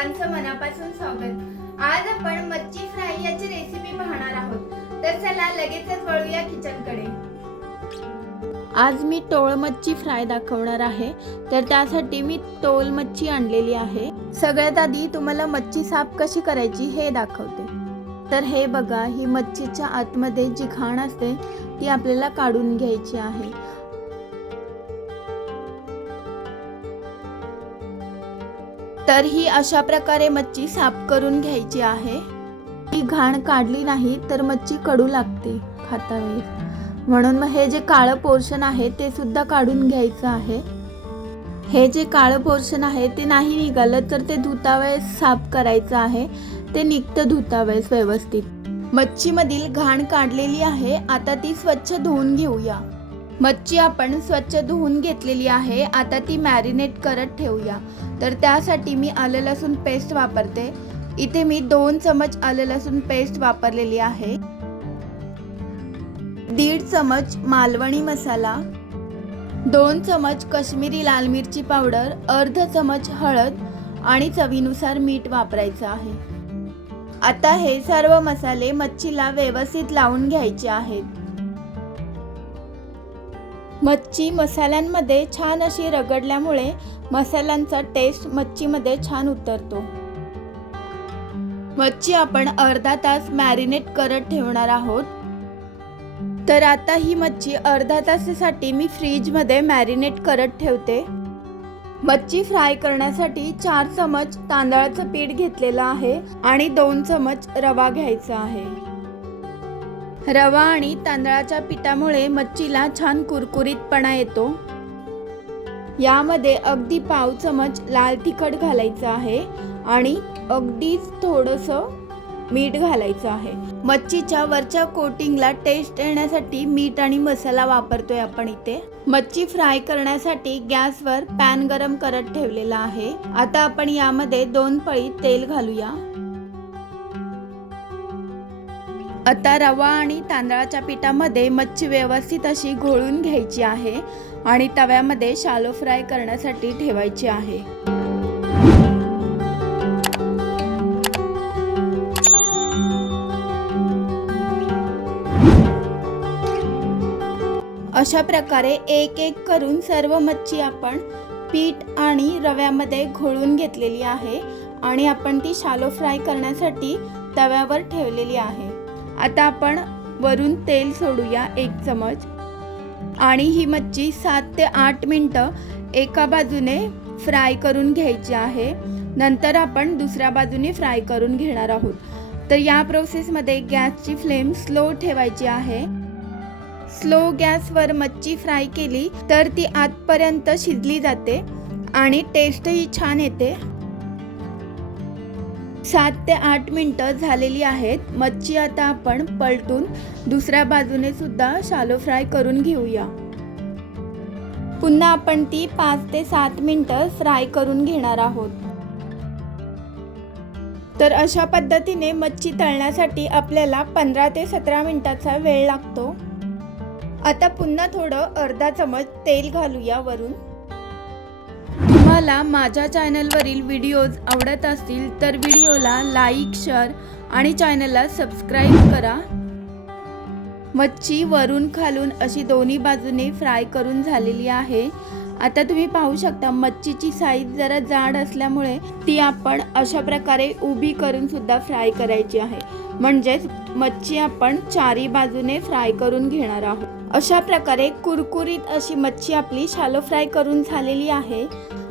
आज आपण मच्छी फ्राय याची रेसिपी पाहणार आहोत. तर चला लगेचच वळूया किचनकडे आज मी टोळ मच्छी फ्राय दाखवणार आहे. तर त्यासाठी मी टोल मच्छी आणलेली आहे. सगळ्यात आधी तुम्हाला मच्छी साफ कशी करायची हे दाखवते. तर हे बघा ही मच्छीच्या आतमध्ये जी घाण असते ती आपल्याला काढून घ्यायची आहे. तर ही अशा प्रकारे मच्छी साफ करून घ्यायची आहे. ही घाण काढली नाही तर मच्छी कडू लागते खाता वेळेस म्हणून मग हे जे काळं पोर्शन आहे ते सुद्धा काढून घ्यायचं आहे. हे जे काळं पोर्शन आहे ते नाही निघालं तर ते धुतावेळेस साफ करायचं आहे. ते निघतं धुतावेळेस व्यवस्थित. मच्छीमधील घाण काढलेली आहे. आता ती स्वच्छ धुवून घेऊया. मच्छी आपण स्वच्छ धुवून घेतलेली आहे. आता ती मॅरिनेट करत ठेवूया. तर त्यासाठी मी आलं लसूण पेस्ट वापरते. इथे मी दोन चमच आलं लसूण पेस्ट वापरलेली आहे. दीड चमच मालवणी मसाला. दोन चमच काश्मीरी लाल मिरची पावडर. अर्ध चमच हळद आणि चवीनुसार मीठ वापरायचं आहे. आता हे सर्व मसाले मच्छीला व्यवस्थित लावून घ्यायचे आहेत. मच्छी मसाल्यांमध्ये छान अशी रगडल्यामुळे मसाल्यांचा टेस्ट मच्छीमध्ये छान उतरतो. मच्छी आपण अर्धा तास मॅरिनेट करत ठेवणार आहोत. तर आता ही मच्छी अर्धा तासासाठी मी फ्रीजमध्ये मॅरिनेट करत ठेवते. मच्छी फ्राय करण्यासाठी चार चमच तांदळाचं पीठ घेतलेलं आहे आणि दोन चमच रवा घ्यायचा आहे. रवा आणि तांदळाच्या पिठामुळे मच्छीला छान कुरकुरीतपणा येतो. यामध्ये अगदी पाव चमच लाल तिखट घालायचं आहे आणि अगदीच थोडंसं मीठ घालायचं आहे. मच्छीच्या वरच्या कोटिंगला टेस्ट येण्यासाठी मीठ आणि मसाला वापरतोय आपण इथे. मच्छी फ्राय करण्यासाठी गॅसवर पॅन गरम करत ठेवलेला आहे. आता आपण यामध्ये दोन पळी तेल घालूया. आता रवा आणि तांदळाच्या पिठामध्ये मच्छी व्यवस्थित अशी घोळून घ्यायची आहे आणि तव्यामध्ये शालो फ्राय करण्यासाठी ठेवायची आहे. अशा प्रकारे एक एक करून सर्व मच्छी आपण पीठ आणि रव्यामध्ये घोळून घेतलेली आहे आणि आपण ती शालो फ्राय करण्यासाठी तव्यावर ठेवलेली आहे. आता आपण वरून तेल सोडूया एक चमच. आणि ही मच्छी सात ते आठ मिनटं एका बाजूने फ्राय करून घ्यायची आहे. नंतर आपण दुसऱ्या बाजूने फ्राय करून घेणार आहोत. तर या प्रोसेसमध्ये गॅसची फ्लेम स्लो ठेवायची आहे. स्लो गॅसवर मच्छी फ्राय केली तर ती आतपर्यंत शिजली जाते आणि टेस्टही छान येते. सात ते आठ मिनटं झालेली आहेत. मच्छी आता आपण पलटून दुसऱ्या बाजूने सुद्धा शालो फ्राय करून घेऊया. पुन्हा आपण ती पाच ते सात मिनटं फ्राय करून घेणार आहोत. तर अशा पद्धतीने मच्छी तळण्यासाठी आपल्याला पंधरा ते सतरा मिनटाचा वेळ लागतो. आता पुन्हा थोडं अर्धा चमच तेल घालूया वरून. तुम्हाला माझ्या चॅनलवरील व्हिडिओज आवडत असतील तर व्हिडिओला लाईक शेअर आणि चॅनलला सबस्क्राईब करा. मच्छी वरून खालून अशी दोन्ही बाजूने फ्राय करून झालेली आहे. आता तुम्ही पाहू शकता मच्छीची साईज जरा जाड असल्यामुळे ती आपण अशा प्रकारे उभी करून सुद्धा फ्राय करायची आहे. म्हणजेच मच्छी आपण चारी बाजूने फ्राय करून घेणार आहोत. अशा प्रकारे कुरकुरीत अशी मच्छी आपली शालो फ्राय करून झालेली आहे.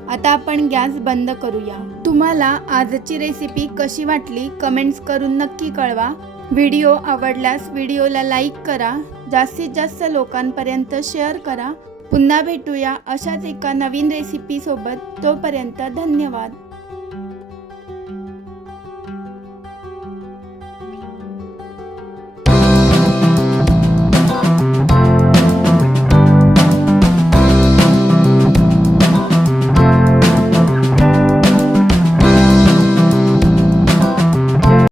आता आपण गॅस बंद करूया. तुम्हाला आजची रेसिपी कशी वाटली कमेंट्स करून नक्की कळवा. व्हिडिओ आवडल्यास व्हिडिओला लाईक करा. जास्तीत जास्त लोकांपर्यंत शेअर करा. पुन्हा भेटूया अशाच एका नवीन रेसिपीसोबत तोपर्यंत धन्यवाद.